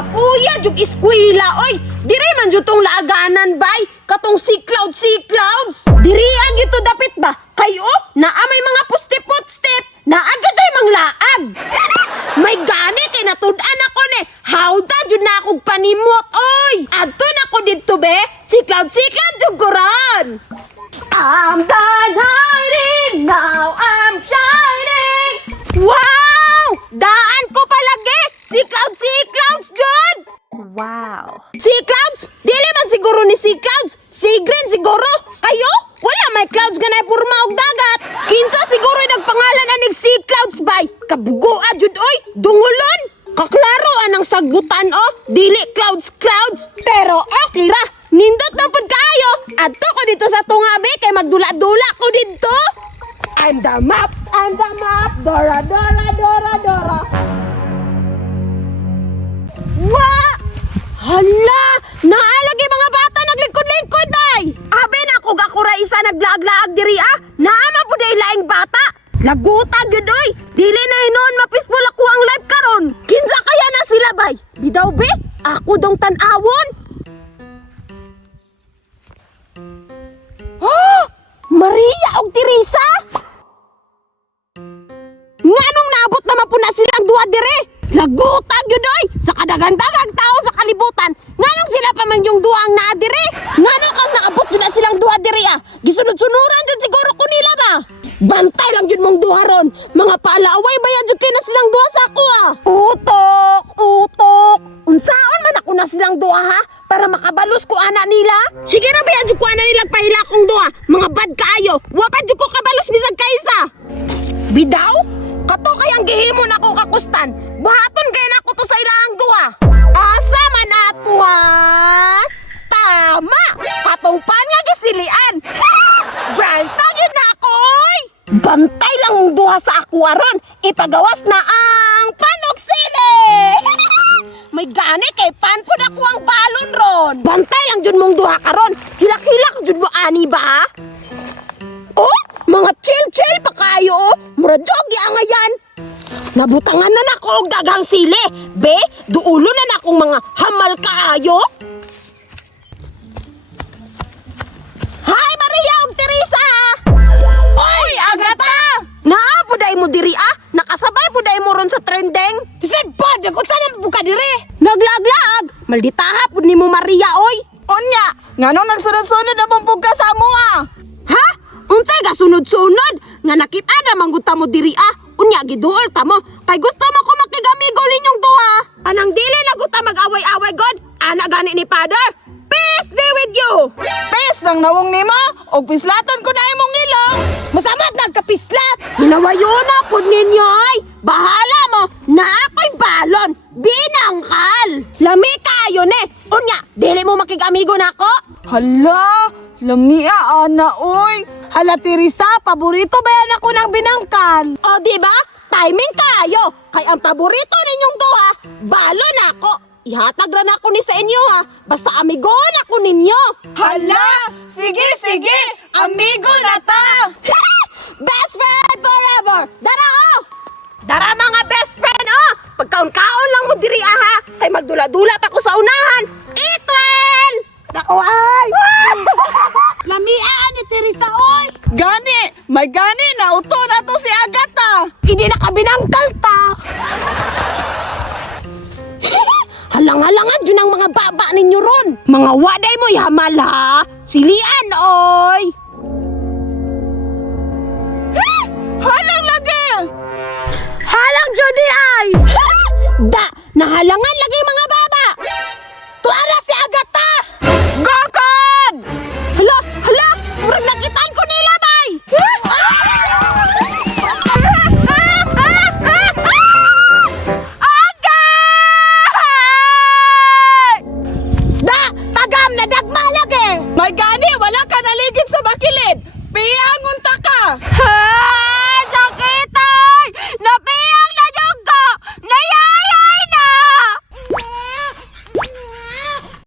Kapuya jug eskwela oy. Dire man jud tong laaganan bay. Katong si Clouds. Diri agi to dapit ba? Kayo naa may mga puste-putstep. Naagad ay mang laag. May gani kay natud-an ako ni. Hawda jud na akong panimot oy. Adto na ko didto be. Si Cloud jud ko ron. I'm done hiding, now I'm shining. Wow! Daan ko palagi. Si Clouds good. Wow. Si Clouds? Dili man siguro ni si Clouds. Si Green siguro. Kayo? Wala may Clouds ganay purma og dagat. Kinsa siguro nagpangalan anig si Clouds bay. Kabugoa jud oy. Dungulon. Kaklaro anang sagbutan o. Dili Clouds. Pero okay ra. Nindot na pud kaayo. Adto ko dito sa tungabi kay magdula-dula ko dito. I'm the map. Dora. Hala! Naalagi mga bata naglingkod-lingkod bay! Abi na kung ako ra isa naglaag-laag diri ah! Naama po day laing bata! Laguta gyud oy! Dili na hinon mapispol ako ang live karon! Kinsa kaya na sila bay? Bidaw be? Ako dong tan-awon! Oh! Maria og Teresa! Nganong naabot naman po na silang duha dire? Lagutan yun oy! Sa kadagandagang tao sa kalibutan, nganong sila pa man yung duha ang naadiri? Nganong kang naabot yun na silang duha diri ah? Gisunod-sunuran dyan siguro ko nila ba? Bantay lang yun mong duha ron. Mga palaaway bayan dyan kayo na silang duha sa ako ah. Utok. Unsaon man ako na silang duha ha? Para makabalos ko ana nila? Sige na bayan dyan ko ana nilang pahila kong duha. Mga bad kaayo. Wapad dyan ko kabalos bisag kaisa. Bidaw? Kato kayang gihimon ako kakustan. Buhaton kaya na ako to sa ilahang duha. Asa man ato ha? Tama! Katungpan nga gisilian. Branta yun na ako oy! Bantay lang ang duha sa ako aron. Ipagawas na ang panog sili! May gani kay panpod ako ang balon ron. Bantay lang dyan mong duha karon. Hilak-hilak dyan mo ani ba? Oh, mga chill pa kayo oh. Mura jogi ang ayan. Nabutangan na nako og dagang sili. Be, duulo na nakong mga hamal kaayo. Hi Maria og Teresa. Oy, Agata! Naapuday mo diri ah. Nakasabay puday mo ron sa trending. Sid pa, dagot sana buka diri. Naglag-lag. Malditaha pud nimo Maria oy. Onya, nganong nagsunod-sunod na pampuga sa amo ah? Ha? Unsay ga sunod-sunod? Nga nakita na mangguta mo diri ah. Unya giduol ta mo. Kay gusto mo ko makigamigo linyong duha. Anang dili laguta mag-away-away god. Ana gani ni Father. Peace be with you. Pes nang nawong nimo, og pislaton ko na imong ilong. Masamot nagkapislat. Hinawayo na pud ninyo ay. Bahala mo. Na ako'y balon. Binangkal. Lami kayo ne. Unya, dili mo makigamigo nako. Hala, lamia ana oy. Hala Teresa, paborito ba yan ako ng binangkal? O diba? Timing kayo. Kay ang paborito ninyong duha, balon ako. Ihatag ra na ako ni sa inyo ha. Basta amigo na ko ninyo. Hala, sige, amigo na ta. Best friend forever. Dara oh. Dara mga best friend oh. Pagkaon-kaon lang mo diri ha. Kay magdula-dula pa ko sa unahan. Itwel! Nako ay! Lamiaan ni Teresa oy. Gani, may gani na uto na to si Agata. Hindi na kabinangkal ta. Halang-halangan yun ang mga baba ninyo ron. Mga waday mo yamal ha. Silian oy. Halang lagi. Halang Jody ay. Da, nahalangan lagi mga baba. Tuara si Agata. Gokod! Hala, murag nakitaan ko nila bay. Da, tagam na dagma lagi. May gani, wala ka naligid sa bakilid. Piyangon ta ka. Ha?